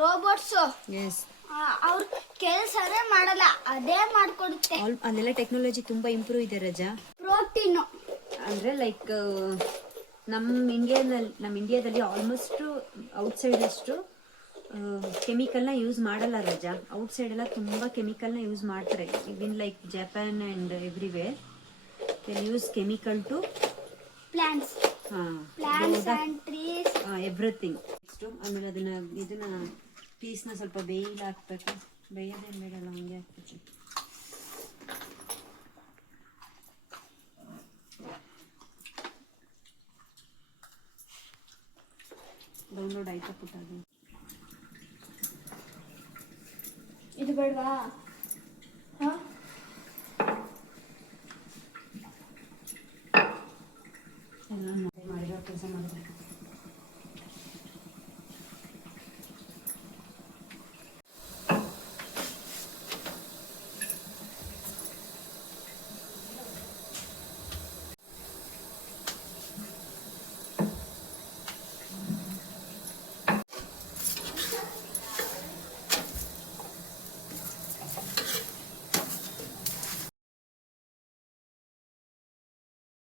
ರೋಬೋಟ್ಸು S ಅವ್ರ ಕೆಲಸನೇ ಮಾಡಲ್ಲ, ಅದೇ ಮಾಡ್ಕೊಡುತ್ತೆ. ಅಲ್ಲೆಲ್ಲ ಟೆಕ್ನಾಲಜಿ ತುಂಬ ಇಂಪ್ರೂವ್ ಇದೆ ರಜಾ. ಪ್ರೋಟೀನು ಅಂದರೆ ಲೈಕ್ ನಮ್ಮ ಇಂಡಿಯಾದಲ್ಲಿ ಆಲ್ಮೋಸ್ಟು ಔಟ್ಸೈಡ್ ಅಷ್ಟು ಕೆಮಿಕಲ್ನ ಯೂಸ್ ಮಾಡಲ್ಲ ರಜಾ. ಔಟ್ಸೈಡ್ ಎಲ್ಲ ತುಂಬ ಕೆಮಿಕಲ್ನ ಯೂಸ್ ಮಾಡ್ತಾರೆ. In like Japan and everywhere they use chemical to plants and trees everything. Next ಆಮೇಲೆ ಇದನ್ನ ಪೀಸ್ನ ಸ್ವಲ್ಪ ಬೇಯಿಲ್ಲ ಹಾಕ್ಬೇಕು. ಬೇಯೋದೇನು ಬೇಡಲ್ಲ, ಹಂಗೆ ಹಾಕ್ಬೇಕು. ಡೌನ್ಲೋಡ್ ಆಯ್ತಾ ಪುಟ್ಟ? ಅದು ಇದು ಬೇಡವಾ?